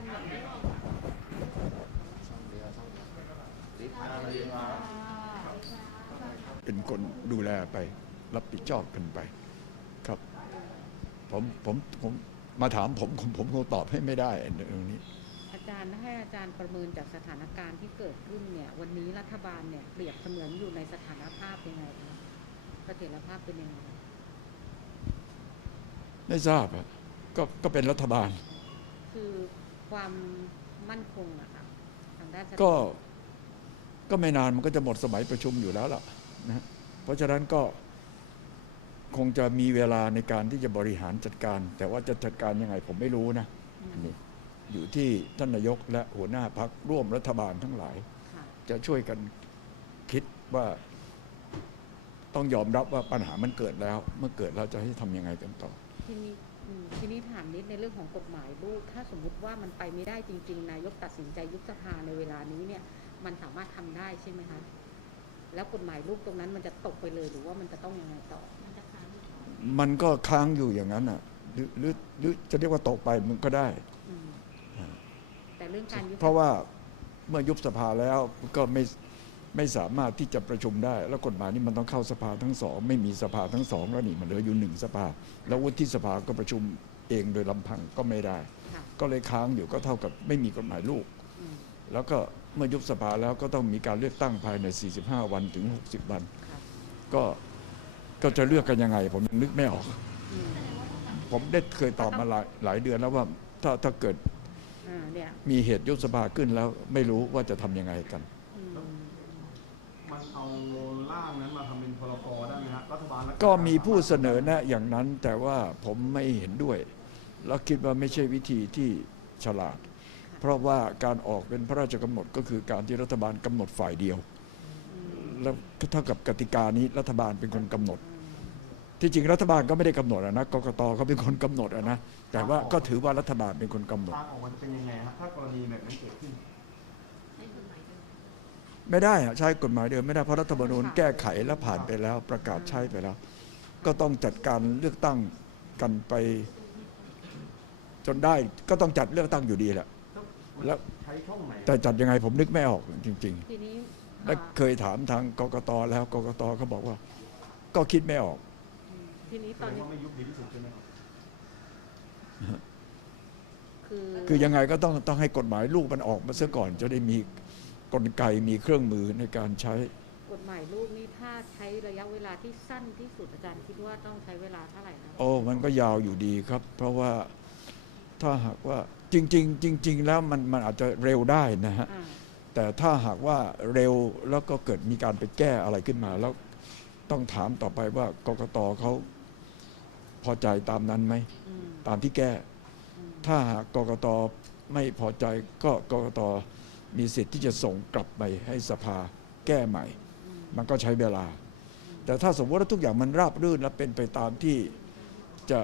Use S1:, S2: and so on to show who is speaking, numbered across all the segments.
S1: ารย์อย่างนี้
S2: เป็นคนดูแลไป รับผิดชอบกันไป ครับ ผมผมผมมาถามผมผมผมคงตอบให้ไม่ได้เรื่องนี้
S1: อาจารย์ให้อาจารย์ประเมินจากสถานการณ์ที่เกิดขึ้นเนี่ย วันนี้รัฐบาลเนี่ยเปรียบเสมือนอยู่ในสถานภาพยังไงคะเสถียรภาพเป็นยังไง
S2: ไม่ทราบอะก็ก็เป็นรัฐบาล
S1: คือ ความมั่นคงอะค่ะทางด้านสถา
S2: ก็ ก็ไม่นานมันก็จะหมดสมัยประชุมอยู่แล้วล่ะนะฮะเพราะฉะนั้นก็คงจะมีเวลาในการที่จะบริหารจัดการ แต่ว่าจะจัดการยังไงผมไม่รู้นะ
S1: อื
S2: อัน
S1: ม
S2: นี้อยู่ที่ท่านนายกและหัวหน้าพักร่วมรัฐบาลทั้งหลาย
S1: ค่ะ
S2: จะช่วยกันคิดว่า ต้องยอมรับว่าปัญหามันเกิดแล้ว เมื่อเกิดเราจะให้ทำยังไงกันต่อ
S1: ทีนี้อืม ทีนี้ถามนิดในเรื่องของกฎหมายลูก ถ้าสมมุติว่ามันไปไม่ได้จริง ๆ นายกตัดสินใจยุบสภาในเวลานี้เนี่ย มันสามารถทำได้ใช่ไหมคะ แล้วกฎหมายลูกตรงนั้นมันจะตกไปเลยหรือว่ามันจะต้องยังไงต่อ
S2: มันก็ค้างอยู่อย่างนั้นอะ หรือหรือหรือจะเรียกว่าตกไปมันก็ได้
S1: อืมแต่เรื่องการยุบ
S2: เพราะว่าเมื่อยุบสภาแล้วก็ไม่ ไม่สามารถที่จะประชุมได้ แล้วกฎหมายนี้มันต้องเข้าสภาทั้งสอง ไม่มีสภาทั้งสองแล้วนี่มันเหลืออยู่หนึ่งสภา แล้ววุฒิสภาก็ประชุมเองโดยลำพังก็ไม่ได้
S1: ค่ะ
S2: ก็เลยค้างอยู่ก็เท่ากับไม่มีกฎหมายลูก
S1: อืม
S2: แล้วก็เมื่อยุบสภาแล้วก็ต้องมีการเลือกตั้งภายใน 45 วันถึง 60 วัน
S1: ค่ะ
S2: ก็ก็จะเลือกกันยังไง ผมยังนึกไม่ออก
S1: อืม
S2: ผมได้เคยตอบมาหลายหลายเดือนแล้วว่าถ้าถ้าเกิด
S1: อ่าเนี่ย
S2: มีเหตุยุบสภาขึ้นแล้วไม่รู้ว่าจะทำยังไงกัน
S1: อืม
S3: มัน เอาร่างนั้นมาทำเป็นพรกได้ไหมฮะรัฐบาลและ
S2: ก็มีผู้เสนอแนะอย่างนั้นแต่ว่าผมไม่เห็นด้วย แล้วคิดว่าไม่ใช่วิธีที่ฉลาด เพราะว่าการออกเป็นพระราชกำหนดก็คือการที่รัฐบาลกำหนดฝ่ายเดียว แล้วเท่ากับกติกานี้รัฐบาลเป็นคนกำหนด ที่จริงรัฐบาลก็ไม่ได้กำหนดอะนะกกตเขาเป็นคนกำหนดอะนะแต่ว่าก็ถือว่ารัฐบาลเป็นคนกำหนด
S3: ทางออกมันเป็นยังไงฮะถ้ากรณีแบบนั้นเกิดขึ้น
S2: ไม่ได้อะใช้กฎหมายเดิมไม่ได้เพราะรัฐธรรมนูญแก้ไขและผ่านไปแล้วประกาศใช้ไปแล้ว ก็ต้องจัดการเลือกตั้งกันไป จนได้ก็ต้องจัดเลือกตั้งอยู่ดีแหละแล้ว
S3: ใช้ช่องไหน
S2: แต่จัดยังไงผมนึกไม่ออกจริง
S1: ทีนี้
S2: ๆและ
S1: อ่า
S2: เคยถามทางกกตแล้วกกตเขาบอกว่า ก็คิดไม่ออก
S1: ทีนี้
S3: แส
S1: ตอ
S3: ด
S1: น
S3: ง
S1: นี้
S3: ว่าไม่ยุบดีที่สุดใช่ไหมครับ
S1: คือ
S2: คือยังไงก็ต้องต้องให้กฎหมายลูกมันออกมาซะก่อนจะได้มี กลไกมีเครื่องมือในการใช้
S1: กฎหมายลูกนี่ถ้าใช้ระยะเวลาที่สั้นที่สุดอาจารย์คิดว่าต้องใช้เวลาเท่าไหร่นะ
S2: โอ้มันก็ยาวอยู่ดีครับ เพราะว่าถ้าหากว่าจริง ๆ จริง ๆ แล้วมันมันอาจจะเร็วได้นะฮะ
S1: อ่า
S2: แต่ถ้าหากว่าเร็วแล้วก็เกิดมีการไปแก้อะไรขึ้นมาแล้วต้องถามต่อไปว่ากกตเขาพอใจตามนั้นไหม
S1: อืม
S2: ตามที่แก้
S1: อืม
S2: ถ้าหากกกตไม่พอใจก็กกต มีสิทธิ์ที่จะส่งกลับไปให้สภาแก้ใหม่
S1: อืม
S2: มันก็ใช้เวลา แต่ถ้าสมมติว่าทุกอย่างมันราบรื่นและเป็นไปตามที่จะ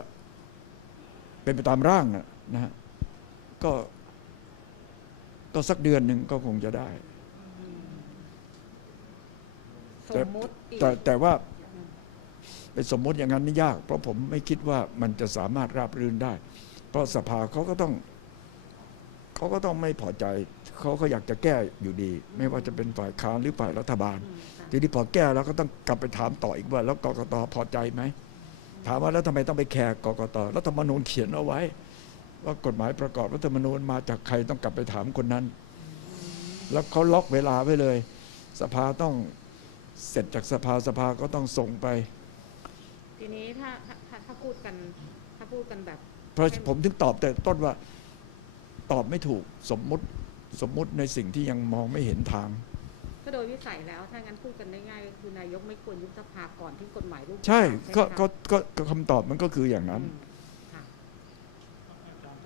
S2: เป็นไปตามร่างอะนะฮะก็ก็สักเดือนหนึ่งก็คงจะได้
S1: สมมติอีก
S2: แต่แต่ว่า
S1: อืม
S2: ไปสมมติอย่างนั้นนี่ยาก เพราะผมไม่คิดว่ามันจะสามารถราบรื่นได้ เพราะสภาเขาก็ต้อง เขาก็ต้องไม่พอใจ เขาก็อยากจะแก้อยู่ดี ไม่ว่าจะเป็นฝ่ายค้านหรือฝ่ายรัฐบาล
S1: อืมค่ะ
S2: ทีนี้พอแก้แล้วก็ต้องกลับไปถามต่ออีกว่า แล้วกกตพอใจไหม ถามว่าแล้วทำไมต้องไปแคร์กกตรัฐธรรมนูญเขียนเอาไว้ ว่ากฎหมายประกอบรัฐธรรมนูญมาจากใครต้องกลับไปถามคนนั้น แล้วเขาล็อกเวลาไว้เลย สภาต้องเสร็จจากสภาสภาก็ต้องส่งไป
S1: ทีนี้ถ้าถ้าถ้าถ้าพูดกันถ้าพูดกันแบบ
S2: เพราะผมถึงตอบแต่ต้นว่า ตอบไม่ถูกสมมุติสมมุติในสิ่งที่ยังมองไม่เห็นทาง
S1: ก็โดยวิสัยแล้ว ถ้างั้นพูดกันได้ง่ายก็คือนายกไม่ควรยุบสภาก่อนที่กฎหมายลูก
S2: ใช่
S1: จะ
S2: ก็
S1: ผ่าน
S2: ก็
S1: ใช่ไหมคะ
S2: ก็ก็คำตอบมันก็คืออย่างนั้น
S1: อืมค่ะ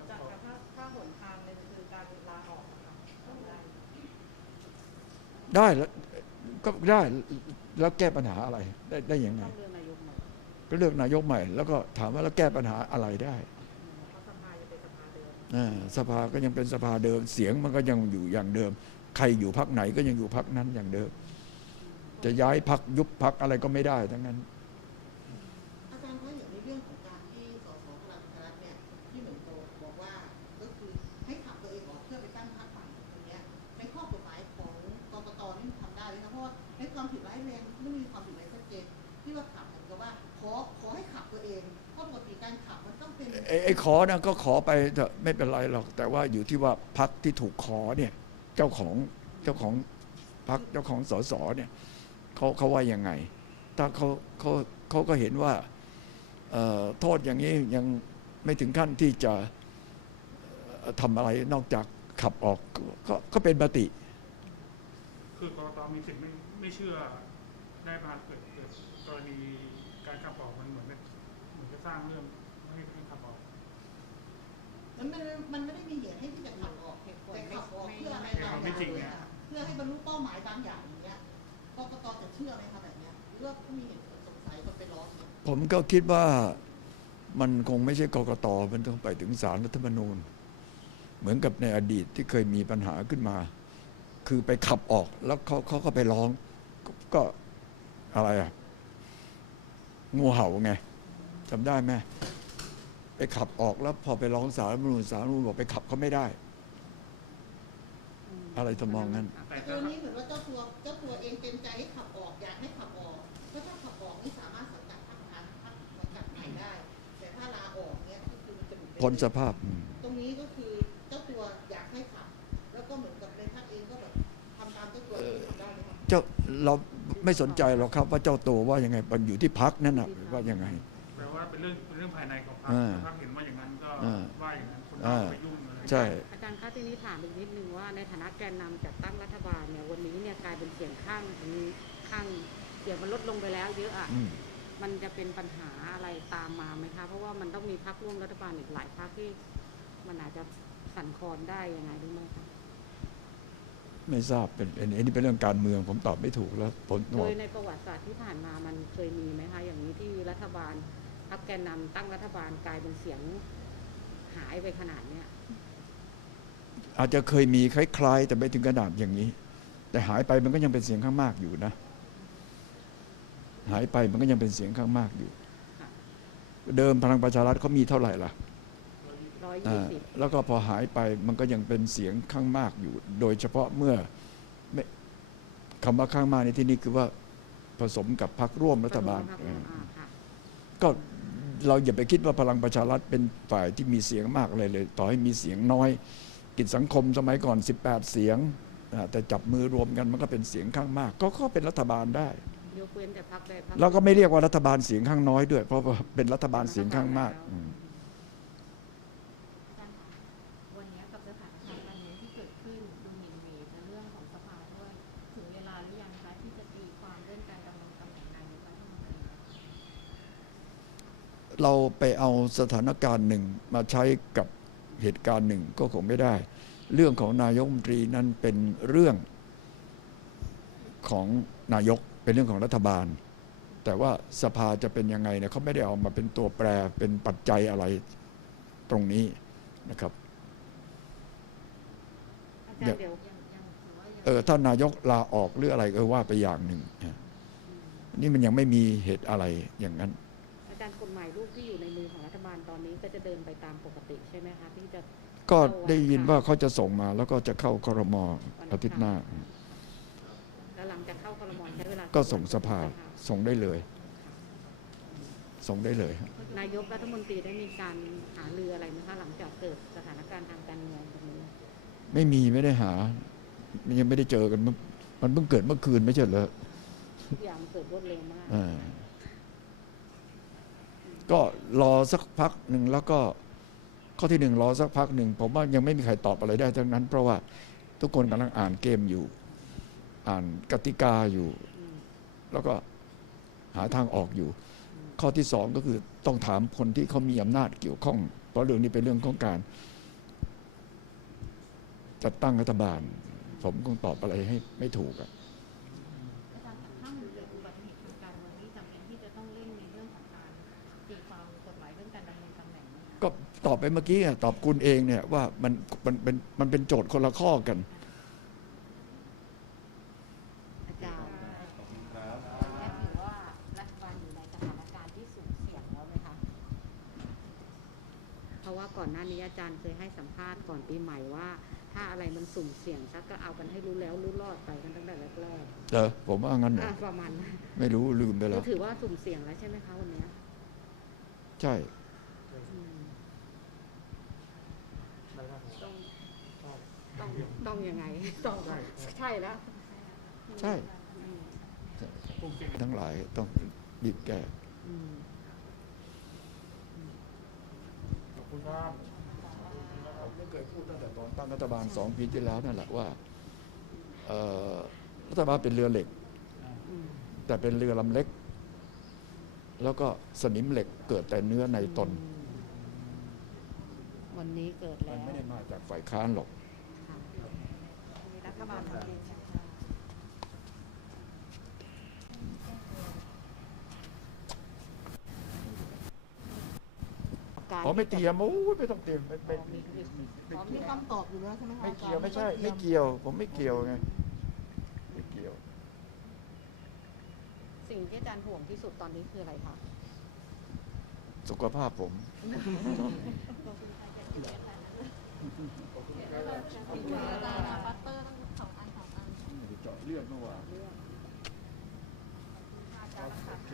S4: จากถ้าถ้าหนทางเลยคือการลาออกอะค่ะต้องได้
S2: ได้แล้วก็ได้แล้วแก้ปัญหาอะไรได้ได้ยังไง
S1: ต้องเลือกนายกใหม่
S2: ก็เลือกนายกใหม่ แล้วก็ถามว่าแล้วแก้ปัญหาอะไรได้
S4: สภา
S2: ก็ยังเป็นสภาเดิม เสียงมันก็ยังอยู่อย่างเดิม ใครอยู่พักไหนก็ยังอยู่พักนั้นอย่างเดิม จะย้ายพักยุบพักอะไรก็ไม่ได้ทั้งนั้น
S5: อาจารย์คะอย่างในเรื่องของการที่สสพลังประชารัฐเนี่ยที่เหมือนโตบอกว่าก็คือให้ขับตัวเองอ
S2: ไอ้ไอ้ขอนะก็ขอไปเถอะไม่เป็นไรหรอก แต่ว่าอยู่ที่ว่าพักที่ถูกขอเนี่ย เจ้าของเจ้าของพักเจ้าของสสเนี่ยเขาเขาว่ายังไง ถ้าเขาเขาเขาก็เห็นว่าโทษอย่างนี้ยังไม่ถึงขั้นที่จะเอ่อทำอะไรนอกจากขับออกก็ก็เป็นมติ
S6: คือกรตมีสิทธิ์ไม่ไม่เชื่อได้มาเกิดเกิดกรณีการขับออกมันเหมือนเป็นเหมือนจะสร้างเรื่องให้ให้ขับออก
S5: มันไม่ได้มันไม่ได้มีเหตุให้ที่จะขับออกแต่ขับออกเพื่ออะไร
S6: แต่
S5: บาง
S6: ความ
S5: อ
S6: ไม่
S5: ย่าง
S6: จริงเนี่ย
S5: เพื่อให้บรรลุเป้าหมายบางอย่างอย่างเงี้ยกกตจะเชื่อไหมคะแบบเนี้ยหรือว่าผู้มีเหตุผลสงสัยคนไปร้องเนี่ย
S2: ผมก็คิดว่ามันคงไม่ใช่กกตมันต้องไปถึงศาลรัฐธรรมนูญ เหมือนกับในอดีตที่เคยมีปัญหาขึ้นมา คือไปขับออกแล้วเขาเขาก็ไปร้องก็ก็อะไรอะงูเห่าไงจำได้ไหม ไปขับออกแล้วพอไปร้องศาลรัฐธรรมนูญศาลรัฐธรรมนูญบอกไปขับเขาไม่ได้
S1: ม
S2: อะไรทำนองนั้น
S6: แต่
S5: แต่ตั
S6: ถ้าว
S5: นี้เหมือนว่าเจ้าตัวเจ้าตัวเองเต็มใจให้ขับออกอยากให้ขับออกเพราะถ้าขับออกนี่สามารถสังกัดพรรคการพรรคสังกัดใหม่ได้ แต่ถ้าลาออกเนี่ยก็คือมันจะหลุดไป
S2: พ้นสภาพอืม
S5: ตรงนี้ก็คือเจ้าตัวอยากให้ขับ แล้วก็เหมือนกับในพรรคเองก็แบบทำตามเจ้าตัวที่ทำได้ไหมคะ
S2: เจ้าเราไม่สนใจหรอกครับว่าเจ้าตัวว่ายังไงมันอยู่ที่พักนั่นนะว่ายังไง
S6: แปลว่า เป็นเรื่องเป็นเรื่องภายในของพรรค
S2: อ่า
S6: ถ้าพรรคเห็นว่าอย่างนั้นก็
S2: อ่า
S6: ว่าอย่างนั้นคุณ
S2: อ่า
S6: ไม่ไปยุ่งอะไร
S2: ใช่
S1: อาจารย์คะทีนี้ถามอีกนิดนึงว่าในฐานะแกนนำจัดตั้งรัฐบาลเนี่ยวันนี้เนี่ยกลายเป็นเสียงข้างข้างเสียงมันลดลงไปแล้วเยอะอะ
S2: อืม
S1: มันจะเป็นปัญหาอะไรตามมาไหมคะเพราะว่ามันต้องมีพรรคร่วมรัฐบาลอีกหลายพรรคที่ มันอาจจะสั่นคลอนได้ยังไงรู้ไหมคะ
S2: ไม่ทราบเป็นเป็นอันนี้เป็นเรื่องการเมือง ผมตอบไม่ถูกแล้วผม
S1: โดยในประวัติศาสตร์ที่ผ่านมามันเคยมีไหมคะอย่างนี้ที่รัฐบาล พรรคแกนนำตั้งรัฐบาลกลายเป็นเสียงหายไปขนาดเนี้ย
S2: อาจจะเคยมีคล้ายๆ แต่ไม่ถึงขนาดอย่างนี้ แต่หายไปมันก็ยังเป็นเสียงข้างมากอยู่นะ หายไปมันก็ยังเป็นเสียงข้างมากอยู่
S1: ค่ะ
S2: เดิมพลังประชารัฐเขามีเท่าไหร่ล่ะ
S1: ร้อย
S2: อ่า
S1: ยี่สิบ
S2: แล้วก็พอหายไปมันก็ยังเป็นเสียงข้างมากอยู่ โดยเฉพาะเมื่อไม่คำว่าข้างมากในที่นี้คือว่าผสมกับพรรคร่วมรัฐบาล
S1: พรรค
S2: เอ
S1: ร่วม
S2: อ
S1: อ่าค่ะ
S2: ก็ เราอย่าไปคิดว่าพลังประชารัฐเป็นฝ่ายที่มีเสียงมากอะไรเลย ต่อให้มีเสียงน้อย กิจสังคมสมัยก่อน 18 เสียงอ่าแต่จับมือรวมกันมันก็เป็นเสียงข้างมาก ก็ก็เป็นรัฐบาลได้
S1: ยกเว้นแต่พรรคใดพรรค
S2: แล้วก็ไม่เรียกว่ารัฐบาลเสียงข้างน้อยด้วย เพราะว่าเป็นรัฐบาลเสียงข้างมากอืม
S7: อาจารย์คะวันนี้กับสถานการณ์การเมืองที่เกิดขึ้นดูหมิ่นเหมในเรื่องของสภาด้วย ถึงเวลาหรือยังคะที่จะตีความเรื่องการดำรงตำแหน่งนายกรัฐมนตรี
S2: เราไปเอาสถานการณ์หนึ่งมาใช้กับเหตุการณ์หนึ่งก็คงไม่ได้ เรื่องของนายกรัฐมนตรีนั้นเป็นเรื่องของนายกเป็นเรื่องของรัฐบาล แต่ว่าสภาจะเป็นยังไงเนี่ยเขาไม่ได้เอามาเป็นตัวแปรเป็นปัจจัยอะไรตรงนี้นะครับ
S1: อาจารย์เดี๋ยว
S7: ยังยังถือว่ายัง
S2: เออถ้านายกลาออกหรืออะไรก็ว่าไปอย่างหนึ่งนะนี่มันยังไม่มีเหตุอะไรอย่างนั้น
S1: อาจารย์กฎ หมายลูกที่อยู่ในมือของรัฐบาลตอนนี้ก็จะเดินไปตามปกติใช่ไหมคะที่จะ
S2: ก็ได้ยินว่าเขาจะส่งมาแล้วก็จะเข้าครมอาทิตย์หน้า
S1: แล้วหลังจากเข้าครมใช้เวลา
S2: ก็ส่งสภาส่งได้เลย ส่งได้เลยฮะ
S1: นายกรัฐมนตรีได้มีการหาเรืออะไรไหมคะหลังจากเกิดสถานการณ์ทางการเมืองตรงนี้
S2: ไม่มีไม่ได้หามันยังไม่ได้เจอกันมันมันเพิ่งเกิดเมื่อคืนไม่ใช่เหรอ
S1: ทุกอย่างเกิดรวดเร็วมาก
S2: อ่า ก็รอสักพักหนึ่งแล้วก็ข้อที่หนึ่งรอสักพักหนึ่งผมว่ายังไม่มีใครตอบอะไรได้ทั้งนั้น เพราะว่าทุกคนกำลังอ่านเกมอยู่ อ่านกติกาอยู่ แล้วก็หาทางออกอยู่ ข้อที่สองก็คือต้องถามคนที่เขามีอำนาจเกี่ยวข้อง เพราะเรื่องนี้เป็นเรื่องของการ จัดตั้งรัฐบาล ผมคงตอบอะไรให้ไม่ถูกอะ
S7: ตอ
S2: บไปเมื่อกี้อะตอบคุณเองเนี่ยว่ามันมันเป็นมันเป็นโจทย์คนละข้อกัน
S1: อาจารย์และถือว่ารัฐบาลอยู่ในสถานการณ์ที่สุ่มเสี่ยงแล้วไหมคะเพราะว่าก่อนหน้านี้อาจารย์เคยให้สัมภาษณ์ก่อนปีใหม่ว่า ถ้าอะไรมันสุ่มเสี่ยงชักก็เอากันให้รู้แล้วรู้รอดไปกันตั้งแต่แรก
S2: เออผมว่างั้น
S1: ๆ
S2: เหรอ
S1: อะประมาณนั้น
S2: ไม่รู้ลืมไปแล้
S1: ก็
S2: ว
S1: ถือว่าสุ่มเสี่ยงแล้วใช่ไหมคะวันเนี้ย
S2: ใช่
S1: อืม ต้องต้องยังไงต้องใช่แล้ว
S2: ใช่
S6: โอเค
S2: ทั้งหลายต้องรีบแก้
S1: อืม
S6: ขอบคุณครับ
S2: ผมก็เคยพูดตั้งแต่ตอนตั้งรัฐบาลสองปีที่แล้วนั่นแหละว่าเอ่อรัฐบาลเป็นเรือเหล็ก
S1: อืม
S2: แต่เป็นเรือลำเล็ก แล้วก็สนิมเหล็กเกิดแต่เนื้อในตน
S1: วันนี้เกิด
S2: มั
S1: แล้
S2: น
S1: ว
S2: ไม่ได้มาจากฝ่ายค้านหรอก
S1: ค่ะ
S4: มีรั ฐบาลทำเองใช่ไหมคะ
S1: การ
S2: อ๋อไม่เตรียมโอ้ยไม่ต้องเตรียมไม่ไม่ไม่ไม่
S5: พร้อม
S2: เกี่
S5: มี
S2: ยว
S5: คำตอบอยู่แล้วใช่ไหมคะ
S2: ไม่
S5: อาจาร
S2: เกี่ยว
S5: ย์
S2: ไม่ใช่
S5: ต้อง
S2: ไม่
S5: เตรีย
S2: เกี่ยว ผมไม่เกี่ยวไงไม่เกี่ยว
S1: สิ่งที่อาจารย์ห่วงที่สุดตอนนี้คืออะไรคะ
S2: สุขภาพผม
S7: บัตเตอร์ต้องส
S2: เจาะเลือดเมื่อวาน
S1: เรื่อง
S2: โอเค